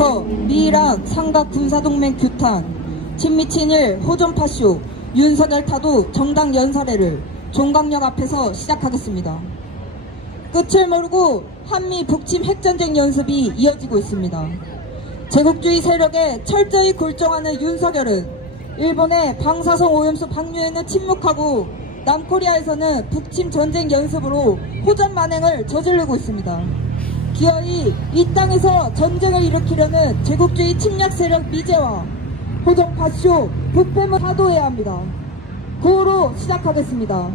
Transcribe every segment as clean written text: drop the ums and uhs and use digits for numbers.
오늘부터 미이란 삼각군사동맹 규탄, 친미친일 호전파쇼, 윤석열 타도 정당 연사례를 종강역 앞에서 시작하겠습니다. 끝을 모르고 한미 북침 핵전쟁 연습이 이어지고 있습니다. 제국주의 세력에 철저히 굴종하는 윤석열은 일본의 방사성 오염수 방류에는 침묵하고 남코리아에서는 북침 전쟁 연습으로 호전 만행을 저지르고 있습니다. 기어이 이 땅에서 전쟁을 일으키려는 제국주의 침략 세력 미제와 호정파쇼 부패물 사도해야 합니다. 구호로 시작하겠습니다.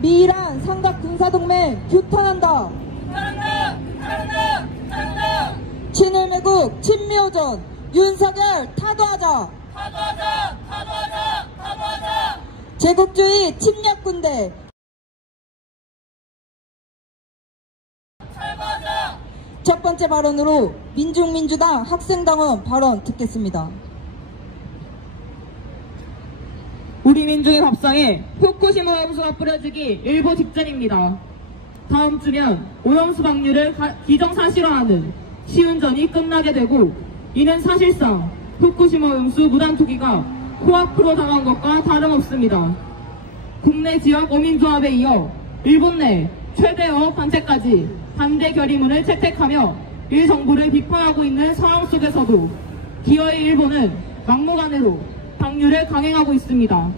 미이란 삼각군사동맹 규탄한다. 규탄한다. 친일매국 친미호전 윤석열 타도하자. 제국주의 침략군대 철거하자. 첫 번째 발언으로 민중민주당 학생당원 발언 듣겠습니다. 우리 민중의 밥상에 후쿠시마 오염수가 뿌려지기 일보 직전입니다. 다음 주면 오염수 방류를 기정사실화하는 시운전이 끝나게 되고, 이는 사실상 후쿠시마 오염수 무단 투기가 코앞으로 당한 것과 다름없습니다. 국내 지역 어민조합에 이어 일본 내 최대 어업단체까지 반대 결의문을 채택하며 일 정부를 비판하고 있는 상황 속에서도 기어이 일본은 막무가내로 방류를 강행하고 있습니다.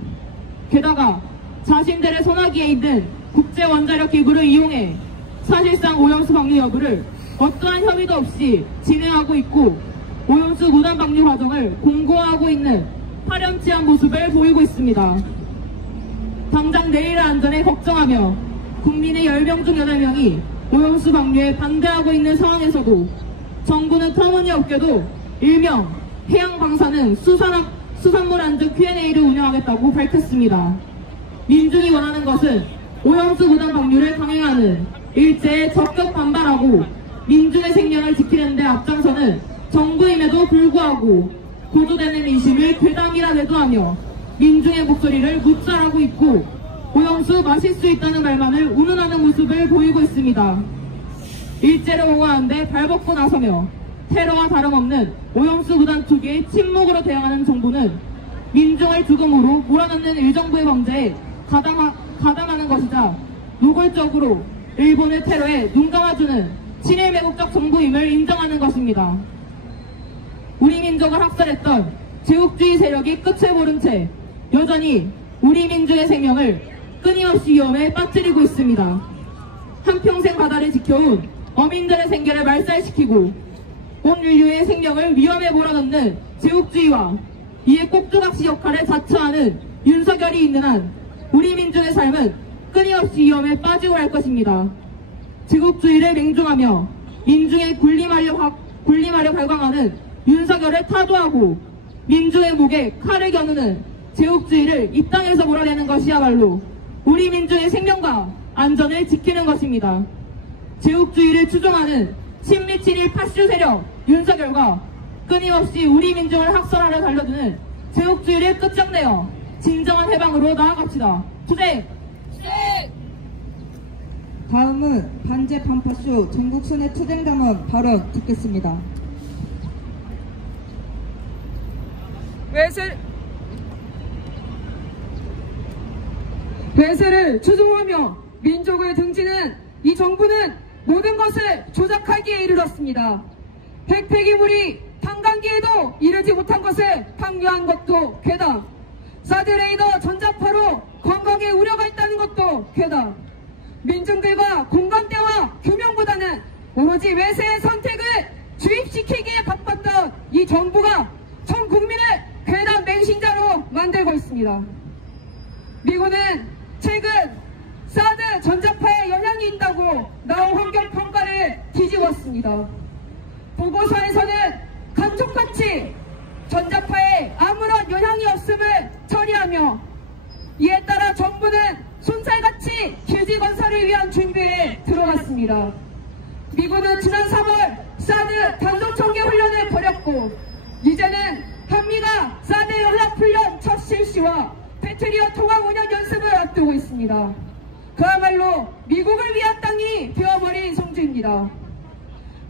게다가 자신들의 손아귀에 있는 국제원자력기구를 이용해 사실상 오염수 방류 여부를 어떠한 협의도 없이 진행하고 있고, 오염수 무단 방류 과정을 공고화하고 있는 파렴치한 모습을 보이고 있습니다. 당장 내일의 안전에 걱정하며 국민의 10명 중 8명이 오염수 방류에 반대하고 있는 상황에서도 정부는 터무니없게도 일명 해양방사능 수산물 안전 Q&A를 운영하겠다고 밝혔습니다. 민중이 원하는 것은 오염수 무단 방류를 강행하는 일제에 적극 반발하고 민중의 생명을 지키는 데 앞장서는 정부임에도 불구하고 고조되는 민심을 괴담이라 매도하며 민중의 목소리를 묻살하고 있고, 오염수 마실 수 있다는 말만을 운운하는 모습을 보이고 있습니다. 일제를 옹호하는데 발벗고 나서며 테러와 다름없는 오염수 무단 투기에 침묵으로 대응하는 정부는 민중을 죽음으로 몰아넣는 일정부의 범죄에 가담하는 것이자 노골적으로 일본의 테러에 눈 감아주는 친일매국적 정부임을 인정하는 것입니다. 우리 민족을 학살했던 제국주의 세력이 끝을 모른 채 여전히 우리 민중의 생명을 끊임없이 위험에 빠뜨리고 있습니다. 한평생 바다를 지켜온 어민들의 생계를 말살시키고 온 인류의 생명을 위험에 몰아넣는 제국주의와 이에 꼭두각시 역할에 자처하는 윤석열이 있는 한 우리 민중의 삶은 끊임없이 위험에 빠지고 할 것입니다. 제국주의를 맹종하며 민중의 군림하려 발광하는 윤석열을 타도하고 민중의 목에 칼을 겨누는 제국주의를 이 땅에서 몰아내는 것이야말로 우리 민중의 생명과 안전을 지키는 것입니다. 제국주의를 추종하는 친미친일 파쇼 세력 윤석열과 끊임없이 우리 민중을 학살하려 달려드는 제국주의를 끝장내어 진정한 해방으로 나아갑시다. 투쟁! 다음은 반제 반파쇼 전국순회 투쟁당원 발언 듣겠습니다. 외세를 추종하며 민족을 등지는 이 정부는 모든 것을 조작하기에 이르렀습니다. 핵폐기물이 탄광기에도 이르지 못한 것을 강요한 것도 괴담, 사드레이더 전자파로 건강에 우려가 있다는 것도 괴담, 민중들과 공감대와 규명보다는 오로지 외세의 선택을 주입시키기에 바빴던 이 정부가 전 국민을 괴담 맹신자로 만들고 있습니다. 미군은 최근 사드 전자파에 영향이 있다고 나온 환경평가를 뒤집었습니다. 보고서에서는 감쪽같이 전자파에 아무런 영향이 없음을 처리하며, 이에 따라 정부는 손살같이 기지 건설을 위한 준비에 들어갔습니다. 미군은 지난 3월 사드 단독청계 훈련을 벌였고, 이제는 한미가 사드 연합훈련 첫 실시와 패트리어 통합 운영 연습을 앞두고 있습니다. 그야말로 미국을 위한 땅이 되어버린 성주입니다.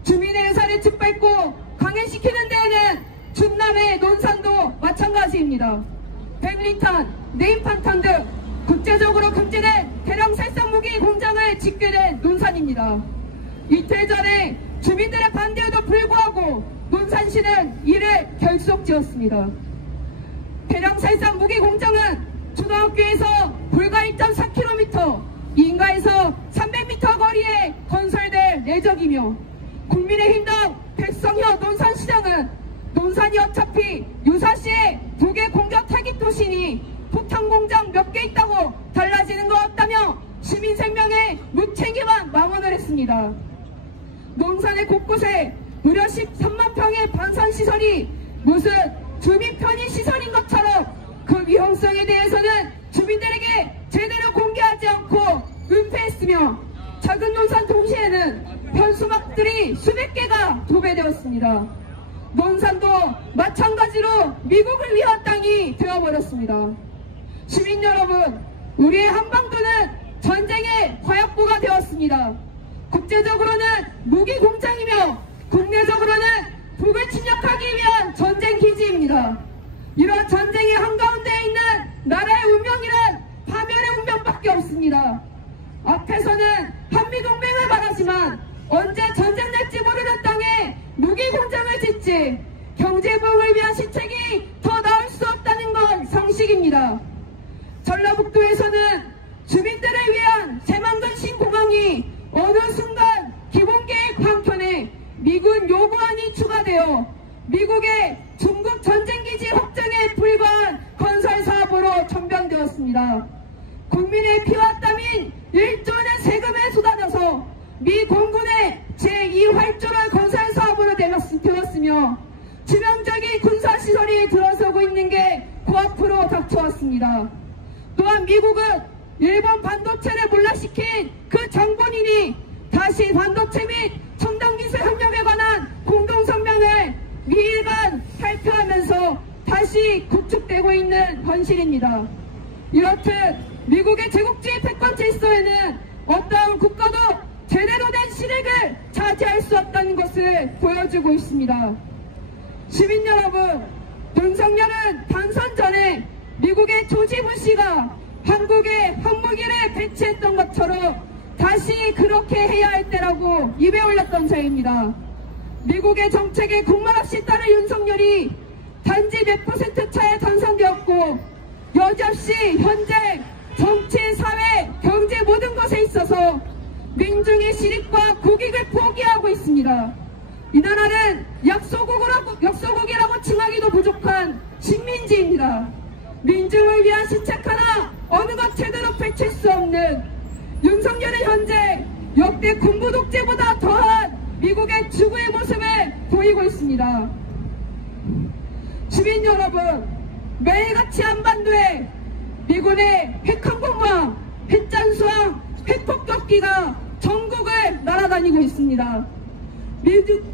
주민의 의사를 짓밟고 방해시키는 데에는 충남의 논산도 마찬가지입니다. 백리탄, 네임판탄 등 국제적으로 금지된 대량 살상무기 공장을 짓게 된 논산입니다. 이틀 전에 주민들의 반대에도 불구하고 논산시는 이를 결속지었습니다. 대량 살상 무기 공장은 초등학교에서 불과 1.4km, 인가에서 300m 거리에 건설될 예정이며 국민의힘당 백성현 논산시장은 논산이 어차피 유사시에 두 개 공격 타깃 도시니 폭탄 공장 몇 개 있다고 달라지는 거 없다며 시민 생명에 무책임한 망언을 했습니다. 논산의 곳곳에 무려 13만 평의 반산시설이 무슨 주민 편의 시설인 것처럼 그 위험성에 대해서는 주민들에게 제대로 공개하지 않고 은폐했으며 작은 논산 도시에는 현수막들이 수백 개가 도배되었습니다. 논산도 마찬가지로 미국을 위한 땅이 되어버렸습니다. 시민 여러분, 우리의 한반도는 전쟁의 화약고가 되었습니다. 국제적으로는 무기공장이며 국내적으로는 북을 침략하기 위한 전쟁 기지입니다. 이런 전쟁의 한가운데에 있는 나라의 운명이란 파멸의 운명밖에 없습니다. 앞에서는 한미동맹을 말하지만 언제 전쟁 날지 모르는 땅에 무기공장을 짓지 경제부흥을 위한 시책이 더 나올 수 없다는 건 상식입니다. 전라북도에서는 주민들을 위한 새만근신 공항이 어느 순간 기본계획 한켠에 미군 요구안이 추가되어 미국의 중국 전쟁기지 확장에 불과한 건설 사업으로 전병되었습니다. 국민의 피와 땀인 1조 원의 세금을 쏟아져서 미 공군의 제2활조를 건설 사업으로 되었으며 치명적인 군사시설이 들어서고 있는 게 코앞으로 닥쳐왔습니다. 또한 미국은 일본 반도체를 몰락시킨 그 정본인이 다시 반도체 및 첨단기술 협력에 관한 공동성명을 미일 간 발표하면서 다시 구축되고 있는 현실입니다. 이렇듯 미국의 제국주의 패권 질서에는 어떠한 국가도 제대로 된 실익을 차지할 수 없다는 것을 보여주고 있습니다. 시민 여러분, 윤석열은 당선 전에 미국의 조지 부시가 한국에 핵무기를 배치했던 것처럼 다시 그렇게 해야 할 때라고 입에 올렸던 자입니다. 미국의 정책에 국말 없이 따른 윤석열이 단지 몇 % 차에 당선되었고 여지없이 현재 정치, 사회, 경제 모든 것에 있어서 민중의 실익과 국익을 포기하고 있습니다. 이 나라는 약소국이라고 칭하기도 부족한 식민지입니다. 민중을 위한 시책 하나 어느 것 제대로 펼칠 수 없는 윤석열은 현재 역대 군부 독재보다 더한 미국의 주구의 모습을 보이고 있습니다. 시민 여러분, 매일같이 한반도에 미군의 핵항공모함, 핵잠수함, 핵폭격기가 전국을 날아다니고 있습니다.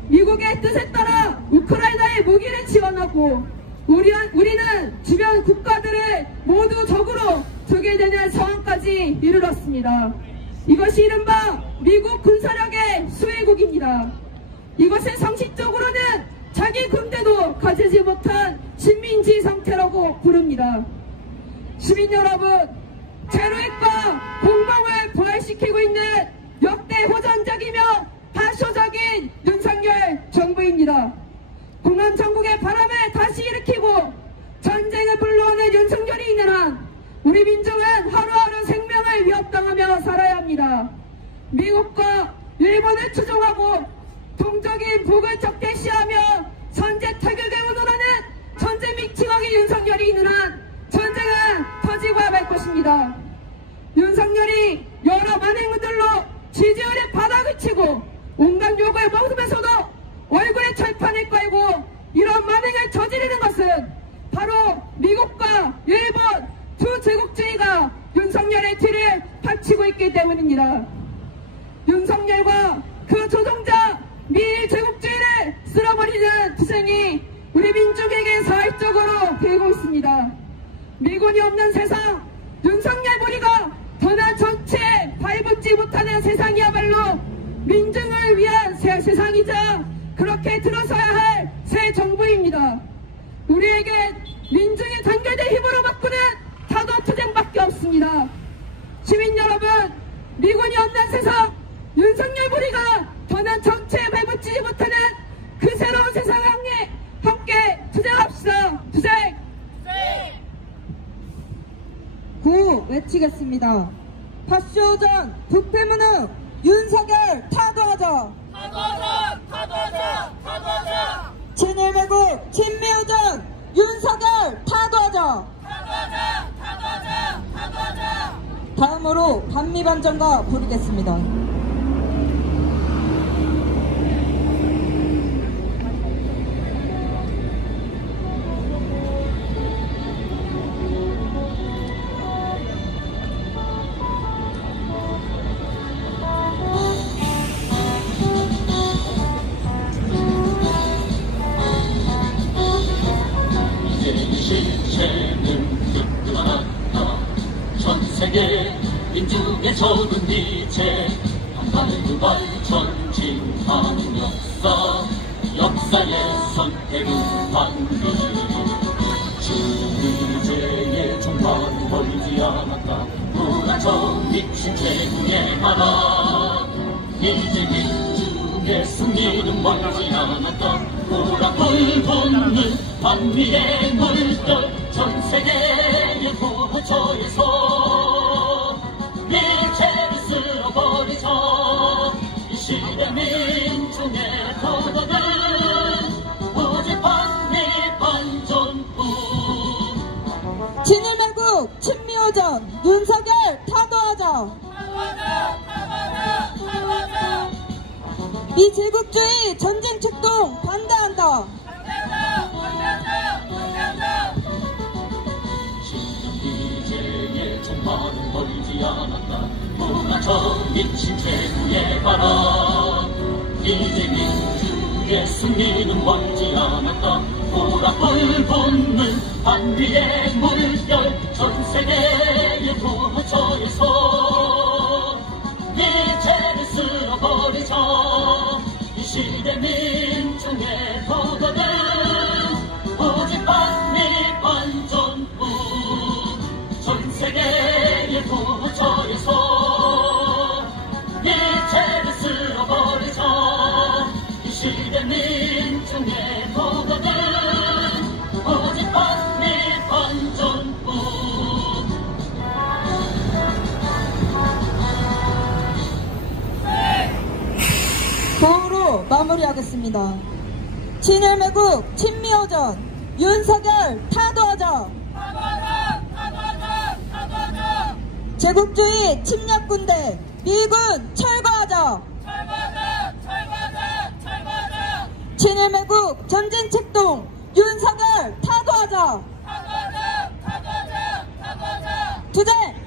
미국의 뜻에 따라 우크라이나에 무기를 지원하고 우리는 주변 국가들을 모두 적으로 두게 되는 상황까지 이르렀습니다. 이것이 이른바 미국 군사력의 수혜국입니다. 이것을 상식적으로는 자기 군대도 가지지 못한 식민지 상태라고 부릅니다. 시민 여러분, 제로핵과 공방을 부활시키고 있는 역대 호전적이며 파쇼적인 윤석열 정부입니다. 공안정국의 바람을 다시 일으키고 전쟁을 불러오는 윤석열이 있는 한 우리 민족은 하루하루 생명을 위협당하며 살아야 합니다. 미국과 일본을 추종하고 동적인 북을 적대시하며 선제 타격을 운운하는 전쟁 미치광이 윤석열이 있는 한 전쟁은 터지고야 말 것입니다. 윤석열이 여러 만행들로 지지율의 바닥을 치고 온갖 욕을 먹으면서도 얼굴에 철판을 깔고 이런 만행을 저지르는 것은 바로 미국과 일본 두 제국주의가 윤석열의 뒤를 받치고 있기 때문입니다. 윤석열과 그 조종자 미일 제국주의를 쓸어버리는 투쟁이 우리 민족에게 사회적으로 되고 있습니다. 미군이 없는 세상, 윤석열 무리가 더나 전체에 발붙지 못하는 세상이야말로 민중을 위한 세상이자 그렇게 들어서야 할 새 정부입니다. 우리에게 민중의 단결된 힘으로 바꾸는 타도투쟁밖에 없습니다. 시민 여러분, 미군이 없는 세상, 윤석열 부리가 더는 정체에 발붙이지 못하는 그 새로운 세상을 함께 투쟁합시다. 투쟁! 구호 외치겠습니다. 파쇼전 부패무능 윤석열 타도하자. 친일 매국 친미우전 윤석열 타도하자. 다음으로 반미반전가 부르겠습니다. 세계 민중의 적은 이제 한발두발 전진하는 역사의 선택은 반드시 주의제의 종말은 멀지 않았다. 불안정 미친 최후의 나라 이제 민중의 승리는 멀지 않았다. 불안불 돋는 반미의 물결 전 세계의 구호처에서 일체를 쓸어버리자. 이 시대 민중의 도덕은 오직 반미 반전뿐. 친일 매국 친미우전 윤석열 타도하자. 미제국주의 전쟁 책동 반대한다. 이제의 종말은 멀지 않았다. 무나처 미친 최후의 바람 이제 민주의 승리는 멀지 않았다. 보라불 돋는 반미의 물결 전 세계의 구호처에서 이제를 쓸어버리자. 이 시대 민중의 도덕은 오직 반미 반전뿐. 전 세계의 구호처에서 일체를 쓸어버리자. 이 시대 민중의 도덕은 오직 반미 반전뿐. 구호로 마무리하겠습니다. 친일 매국 친미우전 윤석열 타도하자. 제국주의 침략군대 미군 철거하자. 친일 매국 전진 책동 윤석열 타도하자. 투쟁!